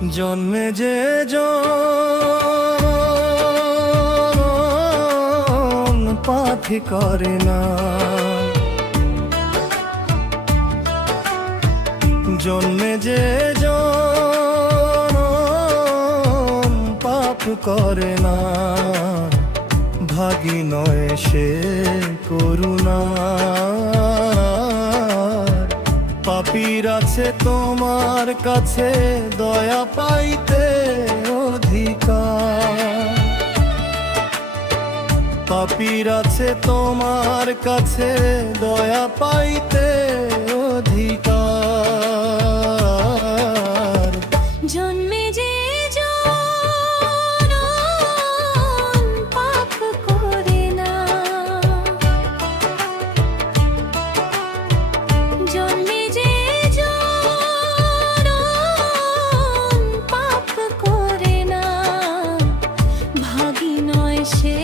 জন্মে যে জন পাথি করে না, জন্মে যে জন পাপ করে না, ভাগী নয় সে করুণা। পাপীর আছে তোমার কাছে দয়া পাইতে অধিকার, পাপীর আছে তোমার কাছে দয়া পাইতে অধিকার। জন্মে যে জন পাপ করে না, জন্মে যে জন পাপ করে না, ভাগী নয় সে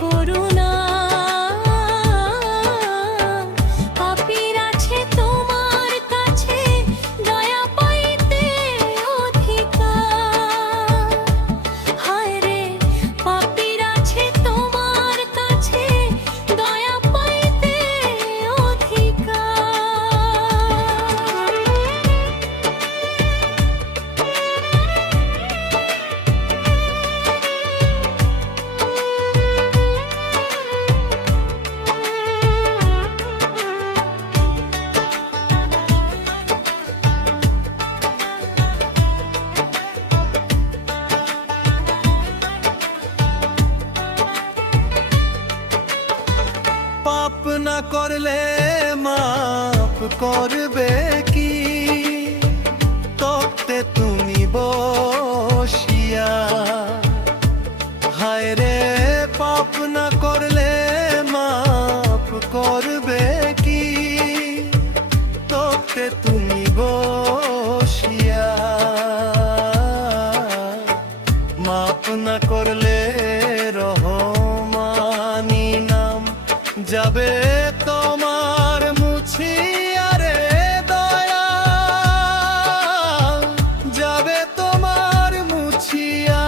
করুণা। পাপীর আছে তোমার কাছে দয়া পাইতে অধিকার। হায় রে পাপীর আছে তোমার কাছে দয়া পাইতে অধিকার। পাপ না করলে মাপ করবে কি, তক্তে তুমি বসিয়া। হায় রে পাপ না করলে মাপ করবে কি, তক্তে তুমি বসিয়া। মাপ না করলে রহমানি নাম যাবে তোমার মুছিয়া রে দয়া, যাবে তোমার মুছিয়া।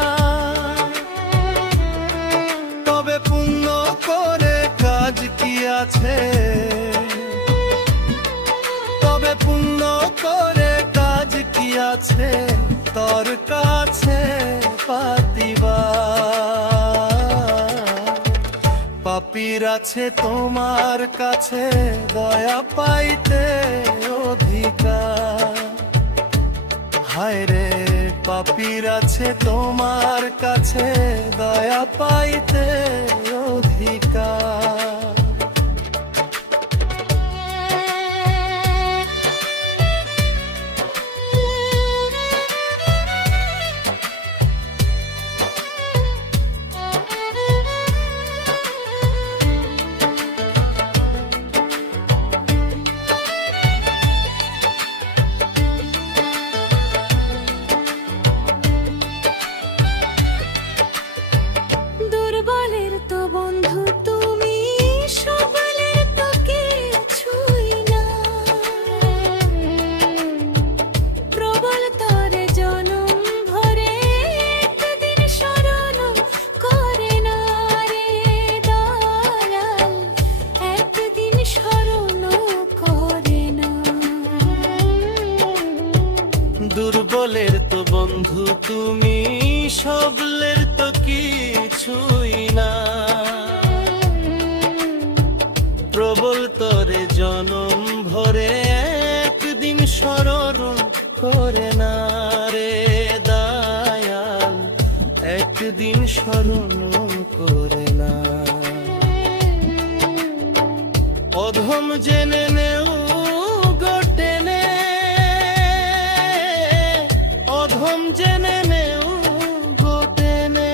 তবে পুণ্য করে কাজ কি আছে, তবে পুণ্য করে কাজ কি আছে তোর কাছে পাতিবা। পাপীর আছে তোমার কাছে দয়া পাইতে অধিকার। হায় রে পাপীর আছে তোমার কাছে দয়া পাইতে অধিকার। দুর্বলের তো বন্ধু তুমি, সবলের তো কিছুই না। প্রবল তরে জনম ভরে একদিন স্মরণ করে না রে দয়াল, একদিন স্মরণ করে না। দুর্বলের তো বন্ধু তুমি, সবলের তো কিছুই না। প্রবল তরে জনম ভরে একদিন স্মরণ করে না রে দয়াল, একদিন স্মরণ করে না। অধম জেনে নেও গোটেনে, অধম জেনে নেও গোটেনে।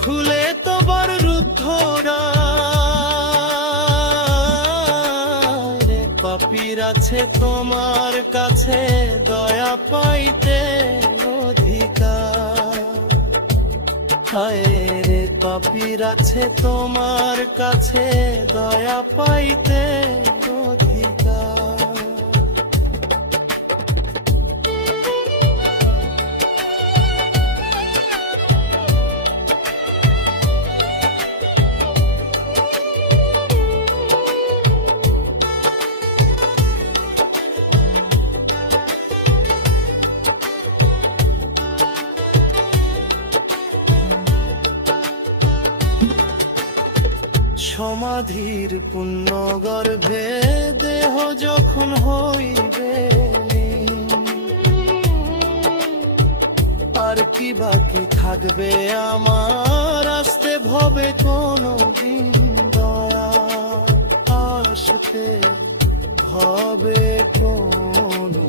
খুলে তোমার রুদ্ধরা রে পাপীর আছে তোমার কাছে দয়া পাইতে অধিকার। হায় রে পাপীর আছে তোমার কাছে দয়া পাইতে অধিকার। সমাধির পুণ্য গর্ভে দেহ যখন হইবে লীন, আর কি বাকি থাকবে আমার আসতে ভবে কোনো দিন দয়া, আসতে ভবে কোনো